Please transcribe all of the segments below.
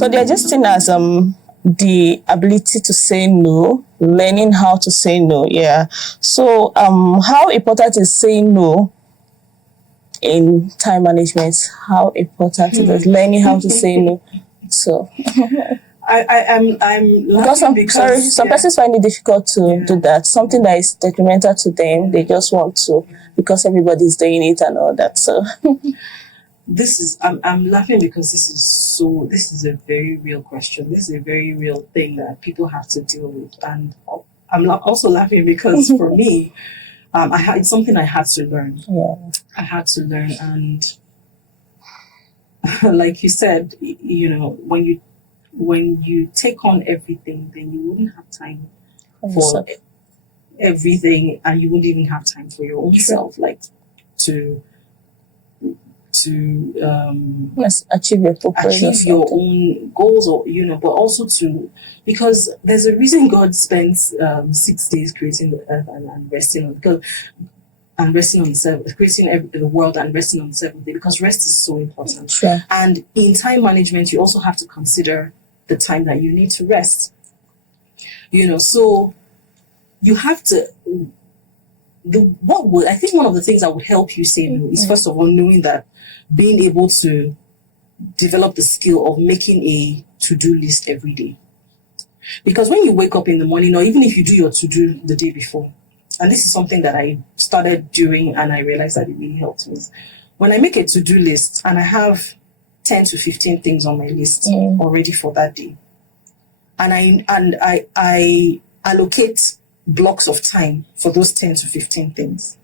So they're just seen as the ability to say no, learning how to say no. Yeah. So how important is saying no in time management? How important it is learning how to say no? So I'm because some persons find it difficult to do that. Something that is detrimental to them, they just want to because everybody's doing it and all that. So I'm laughing because this is a very real question. This is a very real thing that people have to deal with, and I'm also laughing because for me, it's something I had to learn. Yeah. I had to learn, and like you said, when you take on everything, then you wouldn't have time for everything, and you wouldn't even have time for your own self, like to achieve your purpose, achieve your own goals, or but also because there's a reason God spends 6 days creating the earth and resting on the seventh, creating the world and resting on the seventh day, because rest is so important. Sure. And in time management, you also have to consider the time that you need to rest. So you have to. I think one of the things that would help you say no is, first of all, knowing that, being able to develop the skill of making a to-do list every day. Because when you wake up in the morning, or even if you do your to-do the day before, and this is something that I started doing and I realized that it really helped me. When I make a to-do list and I have 10 to 15 things on my list already for that day, and I allocate blocks of time for those 10 to 15 things.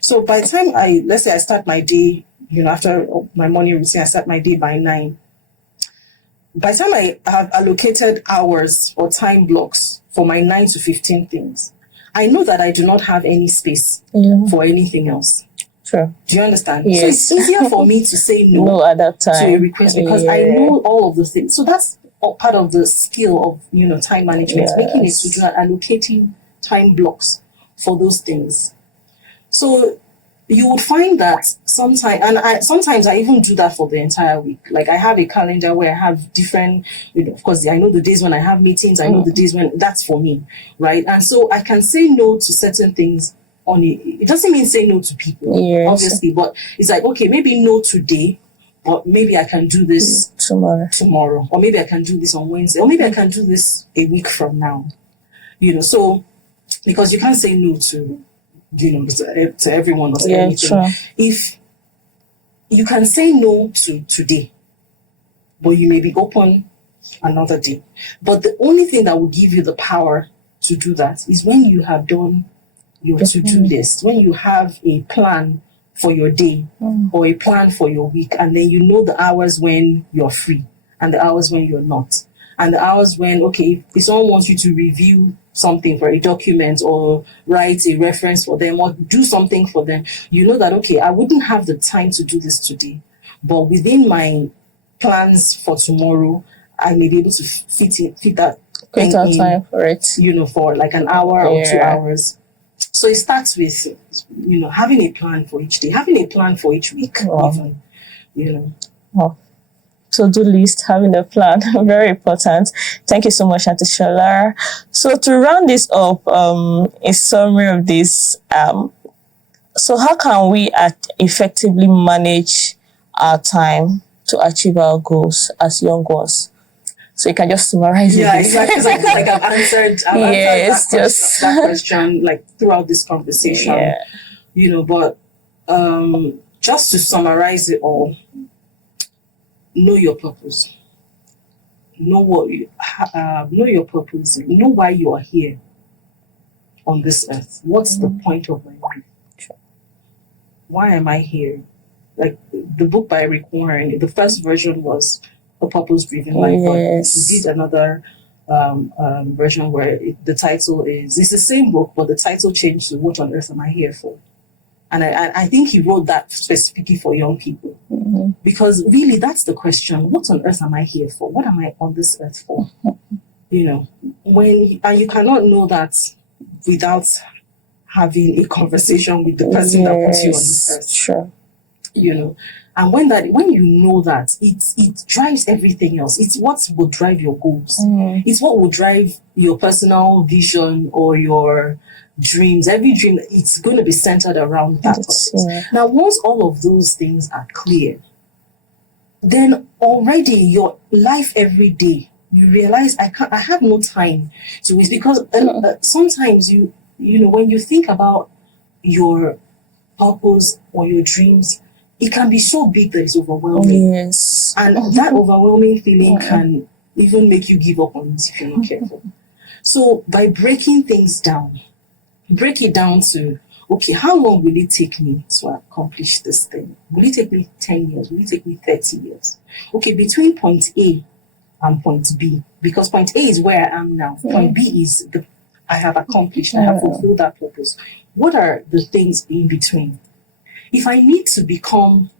So by the time let's say I start my day, after my morning routine, I start my day by 9. By the time I have allocated hours or time blocks for my 9 to 15 things, I know that I do not have any space for anything else. Sure. Do you understand? Yes. So it's easier for me to say no at that time to a request because I know all of the things. So that's part of the skill of time management, making it to do and allocating time blocks for those things. So you would find that sometimes I even do that for the entire week. Like I have a calendar where I have different, of course, I know the days when I have meetings, I know the days when that's for me, right? And so I can say no to certain things it doesn't mean say no to people, obviously, but it's like, okay, maybe no today, but maybe I can do this tomorrow, or maybe I can do this on Wednesday, or maybe I can do this a week from now, so because you can't say no to to everyone or anything. Sure. If you can say no to today, but you may be open another day. But the only thing that will give you the power to do that is when you have done your to-do list, when you have a plan for your day or a plan for your week, and then you know the hours when you're free and the hours when you're not. And the hours when, okay, if someone wants you to review something for a document or write a reference for them or do something for them, you know that, okay, I wouldn't have the time to do this today, but within my plans for tomorrow, I may be able to fit that thing in, time for it, for like an hour or 2 hours. So it starts with, having a plan for each day, having a plan for each week, even, To-do list, having a plan, very important. Thank you so much, Auntie Sola. So to round this up, a summary of this, so how can we effectively manage our time to achieve our goals as young ones? So you can just summarize it. Yeah, exactly. Like I've answered that question like throughout this conversation. But just to summarize it all, know your purpose. Know your purpose. Know why you are here on this earth. What's the point of my life? Sure. Why am I here? Like the book by Rick Warren, the first version was A Purpose-Driven Life. Yes. We did another version where the title is, it's the same book, but the title changed to What on Earth Am I Here For? And I think he wrote that specifically for young people. Because really, that's the question. What on earth am I here for? What am I on this earth for? And you cannot know that without having a conversation with the person that puts you on this earth. Sure. And when you know that, it drives everything else. It's what will drive your goals. It's what will drive your personal vision or your dreams. Every dream, it's going to be centered around that purpose. Now, once all of those things are clear, then already your life every day, you realize I have no time to waste, because sometimes you know, when you think about your purpose or your dreams, it can be so big that it's overwhelming. Yes. And that overwhelming feeling can even make you give up on it if you're not careful. So by breaking things down, break it down to, okay, how long will it take me to accomplish this thing? Will it take me 10 years? Will it take me 30 years? Okay, between point A and point B, because point A is where I am now. Point B is I have accomplished, I have fulfilled that purpose. What are the things in between? If I need to become,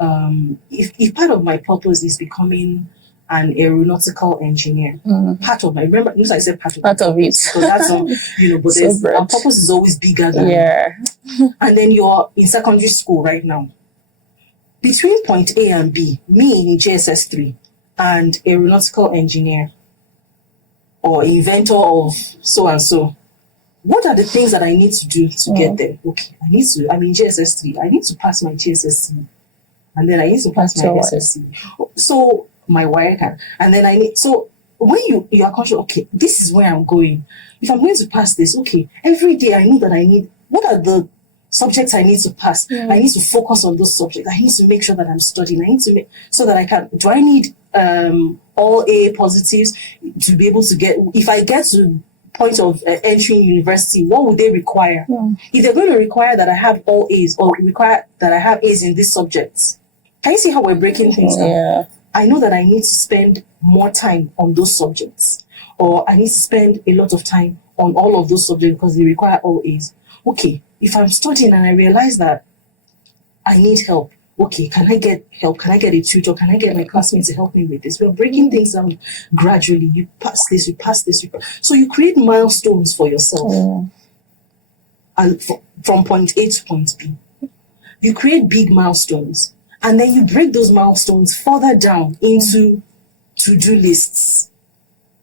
if part of my purpose is becoming an aeronautical engineer, part of my, remember, I said part of it. So that's but so our purpose is always bigger than. And then you're in secondary school right now. Between point A and B, me in JSS 3 and aeronautical engineer or inventor of so and so, what are the things that I need to do to get there? Okay, I'm in JSS 3. I need to pass my JSS3. And then I need to pass my SSC. So my wire can. And then so when you are conscious, okay, this is where I'm going. If I'm going to pass this, okay, every day I know that what are the subjects I need to pass? I need to focus on those subjects. I need to make sure that I'm studying. I need to make so that I can, do I need all A positives to be able to get, if I get to point of entering university, what would they require? If they're going to require that I have all A's or require that I have A's in these subjects, can you see how we're breaking things down? I know that I need to spend more time on those subjects, or I need to spend a lot of time on all of those subjects because they require all A's. Okay, if I'm studying and I realize that I need help, okay, can I get help? Can I get a tutor? Can I get my classmates to help me with this? We're breaking things down gradually. You pass this, you pass this. So you create milestones for yourself. And from point A to point B. You create big milestones. And then you break those milestones further down into to-do lists.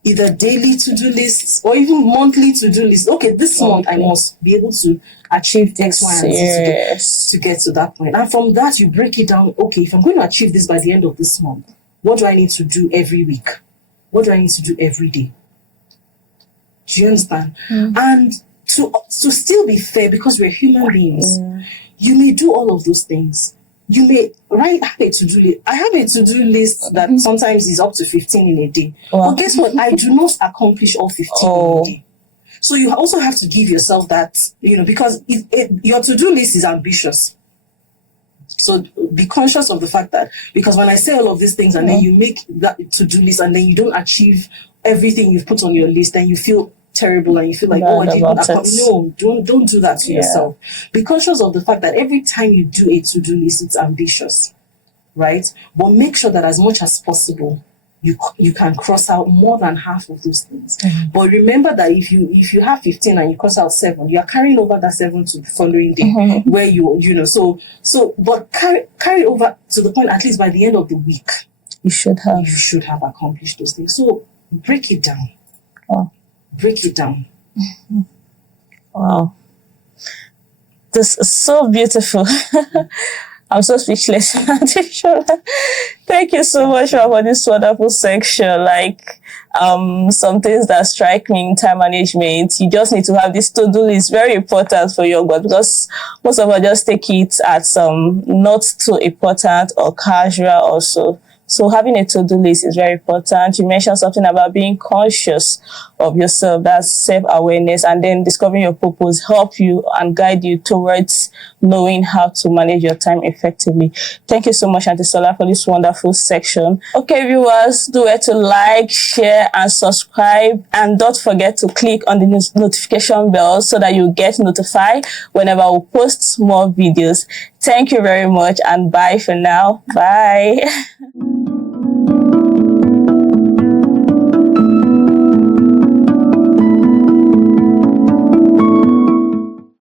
Either daily to-do lists or even monthly to-do lists. Okay, this month I must be able to achieve X, Y, and Z to get to that point. And from that, you break it down. Okay, if I'm going to achieve this by the end of this month, what do I need to do every week? What do I need to do every day? Do you understand? And to still be fair, because we're human beings, you may do all of those things. You may have a to-do list. I have a to-do list that sometimes is up to 15 in a day. But guess what? I do not accomplish all 15 in a day. So you also have to give yourself that, because your to-do list is ambitious. So be conscious of the fact that, because when I say all of these things and then you make that to-do list and then you don't achieve everything you've put on your list, then you feel terrible and you feel like, I didn't accomplish. No, don't do that to yourself. Be conscious of the fact that every time you do a to-do list, it's ambitious, right? But make sure that as much as possible, you can cross out more than half of those things. But remember that if you have 15 and you cross out 7, you are carrying over that 7 to the following day, where but carry over to the point, at least by the end of the week, you should have accomplished those things. So break it down. Break it down. Wow. This is so beautiful. I'm so speechless. Thank you so much for this wonderful section. Some things that strike me in time management, you just need to have this to-do list. Very important for your God, because most of us just take it as not too important or casual also. So having a to-do list is very important. You mentioned something about being conscious of yourself. That's self-awareness, and then discovering your purpose help you and guide you towards knowing how to manage your time effectively. Thank you so much, Auntie Sola, for this wonderful section. Okay, viewers, do it to like, share, and subscribe. And don't forget to click on the notification bell so that you get notified whenever we post more videos. Thank you very much, and bye for now. Bye.